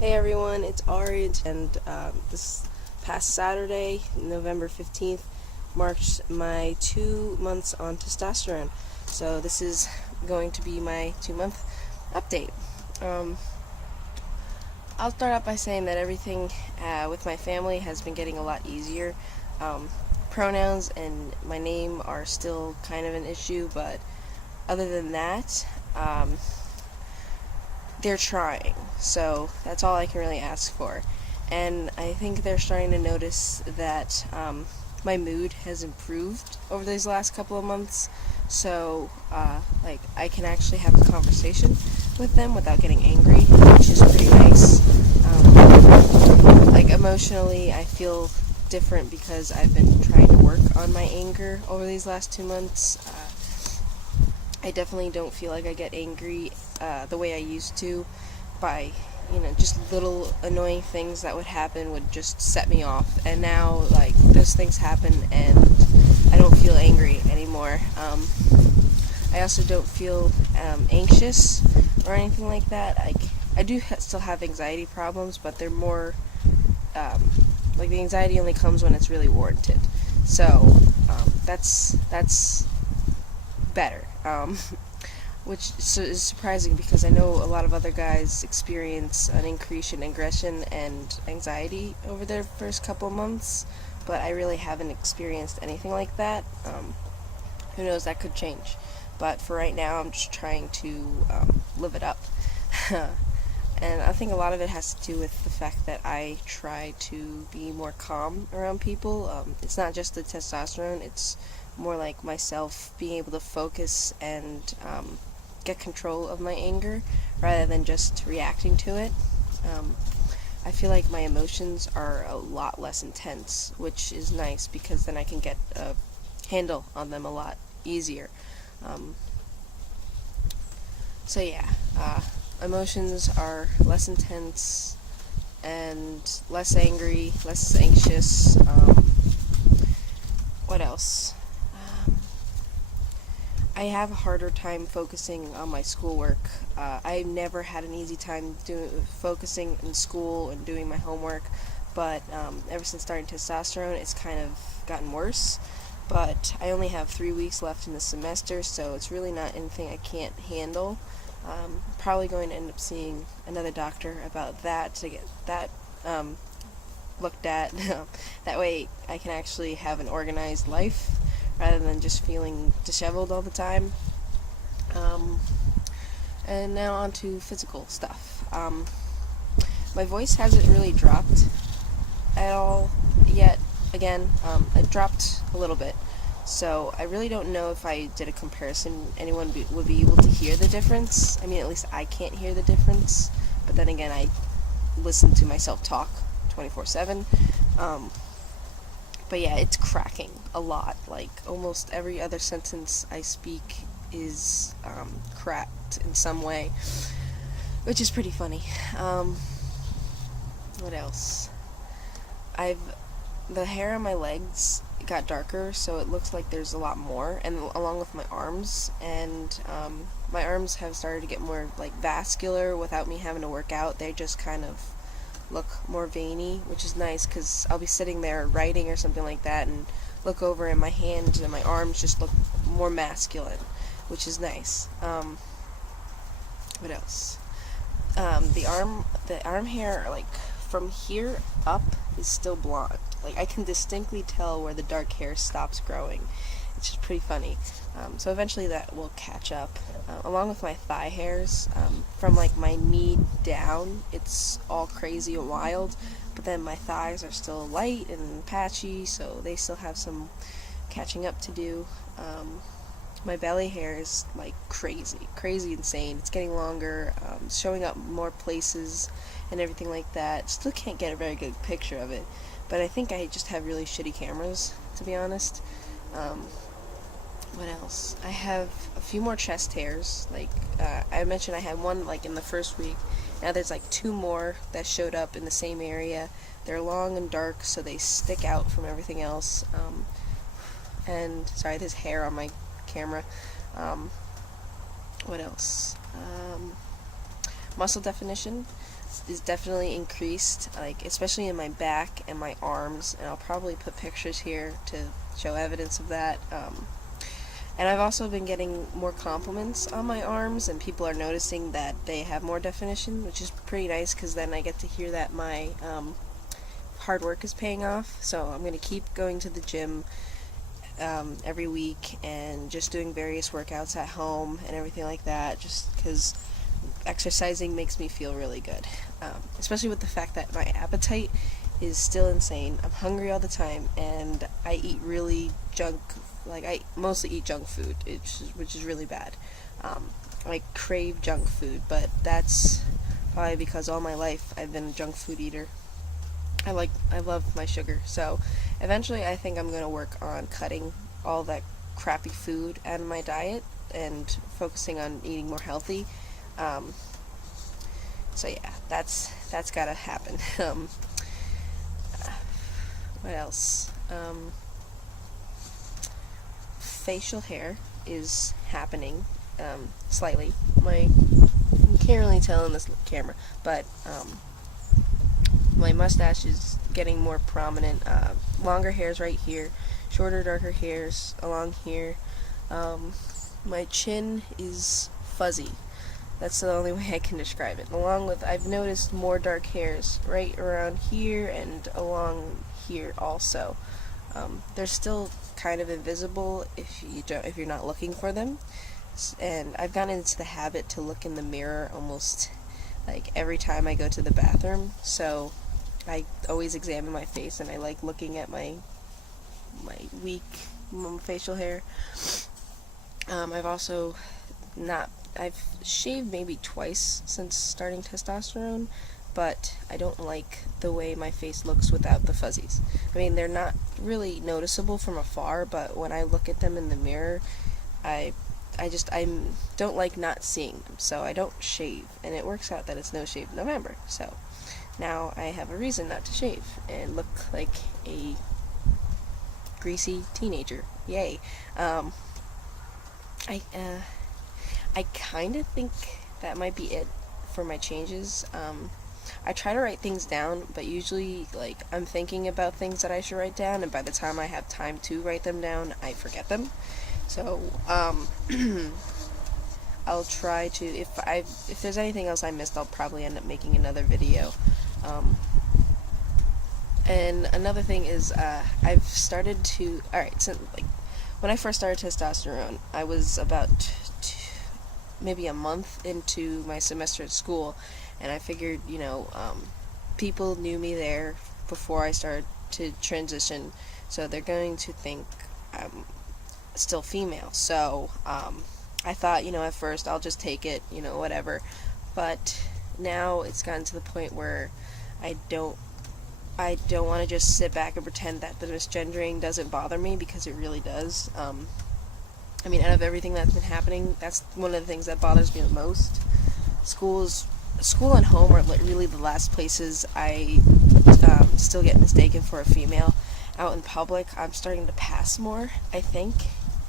Hey everyone, it's Ari, and this past Saturday, November 15th, marked my 2 months on testosterone. So this is going to be my 2 month update. Um, I'll start out by saying that everything with my family has been getting a lot easier. Um, Pronouns and my name are still kind of an issue, but other than that, they're trying. So that's all I can really ask for. And I think they're starting to notice that my mood has improved over these last couple of months. So, I can actually have a conversation with them without getting angry, which is pretty nice. Emotionally, I feel different because I've been trying to work on my anger over these last 2 months. I definitely don't feel like I get angry the way I used to by, just little annoying things that would happen would just set me off. And now, those things happen and I don't feel angry anymore. I also don't feel anxious or anything like that. I do still have anxiety problems, but they're more, the anxiety only comes when it's really warranted. So, that's better. Which is surprising because I know a lot of other guys experience an increase in aggression and anxiety over their first couple months, but I really haven't experienced anything like that. Who knows, that could change. But for right now, I'm just trying to live it up. And I think a lot of it has to do with the fact that I try to be more calm around people. It's not just the testosterone, it's more like myself being able to focus and get control of my anger rather than just reacting to it. I feel like my emotions are a lot less intense, which is nice because then I can get a handle on them a lot easier. Um, so yeah, emotions are less intense and less angry, less anxious. What else? I have a harder time focusing on my schoolwork. I never had an easy time focusing in school and doing my homework, but ever since starting testosterone, it's kind of gotten worse. But I only have 3 weeks left in the semester, so it's really not anything I can't handle. Probably going to end up seeing another doctor about that to get that looked at. That way I can actually have an organized life rather than just feeling disheveled all the time. And now on to physical stuff. My voice hasn't really dropped at all yet. Again, it dropped a little bit. So I really don't know if I did a comparison, anyone would be able to hear the difference. I mean, at least I can't hear the difference. But then again, I listen to myself talk 24/7. But yeah, it's cracking a lot. Like, almost every other sentence I speak is cracked in some way, which is pretty funny. What else? The hair on my legs got darker, so it looks like there's a lot more, and along with my arms, and my arms have started to get more, vascular without me having to work out. They just kind of look more veiny, which is nice because I'll be sitting there writing or something like that and look over and my hands and my arms just look more masculine, which is nice. What else? The arm hair, from here up, is still blonde. I can distinctly tell where the dark hair stops growing. It's just pretty funny. So eventually that will catch up. Along with my thigh hairs, from my knee down, it's all crazy and wild. But then my thighs are still light and patchy, so they still have some catching up to do. My belly hair is crazy insane. It's getting longer, showing up more places and everything like that. Still can't get a very good picture of it, but I think I just have really shitty cameras, to be honest. What else? I have a few more chest hairs. I mentioned I had one in the first week. Now there's 2 more that showed up in the same area. They're long and dark, so they stick out from everything else. And sorry, there's hair on my camera. What else? Muscle definition. is definitely increased, like especially in my back and my arms, and I'll probably put pictures here to show evidence of that. And I've also been getting more compliments on my arms, and people are noticing that they have more definition, which is pretty nice because then I get to hear that my hard work is paying off. So I'm going to keep going to the gym every week and just doing various workouts at home and everything like that, just because exercising makes me feel really good, especially with the fact that my appetite is still insane. I'm hungry all the time, and I eat really I mostly eat junk food, which is really bad. I crave junk food, but that's probably because all my life I've been a junk food eater. I love my sugar, so eventually I think I'm going to work on cutting all that crappy food out of my diet and focusing on eating more healthy. So yeah, that's gotta happen. What else? Facial hair is happening, slightly. You can't really tell in this camera, but my mustache is getting more prominent. Longer hairs right here, shorter, darker hairs along here. My chin is fuzzy. That's the only way I can describe it. Along with, I've noticed more dark hairs right around here and along here also. They're still kind of invisible if you're not looking for them. And I've gotten into the habit to look in the mirror almost like every time I go to the bathroom. So I always examine my face, and I like looking at my weak facial hair. I've shaved maybe twice since starting testosterone, but I don't like the way my face looks without the fuzzies. I mean, they're not really noticeable from afar, but when I look at them in the mirror, I don't like not seeing them, so I don't shave, and it works out that it's No Shave November, so now I have a reason not to shave and look like a greasy teenager. Yay. I kind of think that might be it for my changes. I try to write things down, but usually, like, I'm thinking about things that I should write down, and by the time I have time to write them down, I forget them. So, I'll try to, if there's anything else I missed, I'll probably end up making another video. And another thing is, I've started to, alright, so, like, when I first started testosterone, I was about maybe a month into my semester at school, and I figured, people knew me there before I started to transition, so they're going to think I'm still female. So I thought, at first I'll just take it, whatever. But now it's gotten to the point where I don't want to just sit back and pretend that the misgendering doesn't bother me, because it really does. I mean, out of everything that's been happening, that's one of the things that bothers me the most. School and home are really the last places I still get mistaken for a female. Out in public, I'm starting to pass more, I think.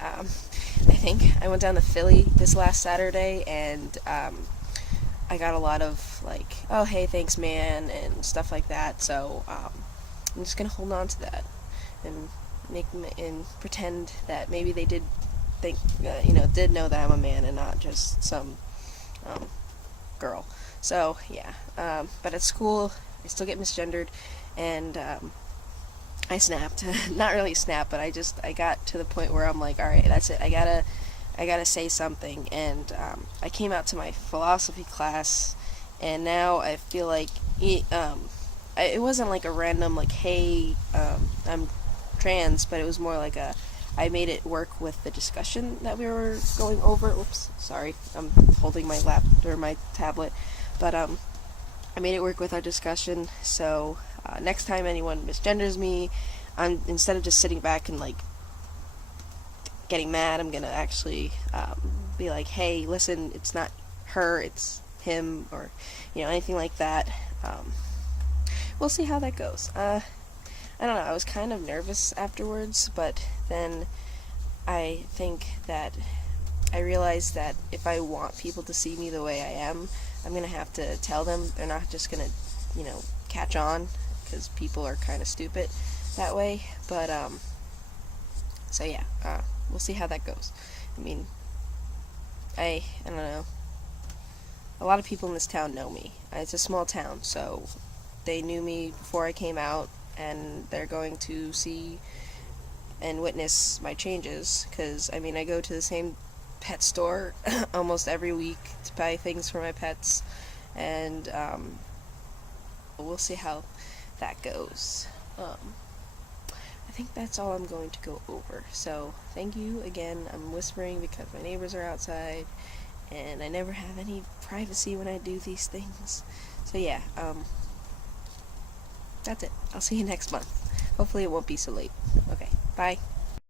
I went down to Philly this last Saturday, and I got a lot of, like, oh, hey, thanks, man, and stuff like that. So I'm just going to hold on to that and pretend that maybe they did think, did know that I'm a man and not just some girl. So, yeah. But at school, I still get misgendered, and I snapped. Not really snapped, but I got to the point where I'm like, alright, that's it. I gotta say something. And I came out to my philosophy class, and now I feel like it wasn't like a random, like, hey, I'm trans, but it was more like I made it work with the discussion that we were going over. Oops, sorry, I'm holding my my tablet. But I made it work with our discussion, so next time anyone misgenders me, instead of just sitting back and, like, getting mad, I'm gonna actually be like, hey, listen, it's not her, it's him, or, anything like that. We'll see how that goes. I don't know, I was kind of nervous afterwards, but then I think that I realized that if I want people to see me the way I am, I'm gonna have to tell them. They're not just gonna, catch on, because people are kind of stupid that way. But so yeah, we'll see how that goes. I mean, I don't know. A lot of people in this town know me. It's a small town, so they knew me before I came out, and they're going to see and witness my changes, because I mean, I go to the same pet store almost every week to buy things for my pets, and we'll see how that goes. I think that's all I'm going to go over. So thank you again. I'm whispering because my neighbors are outside, and I never have any privacy when I do these things. So yeah, that's it. I'll see you next month. Hopefully it won't be so late. Okay, bye.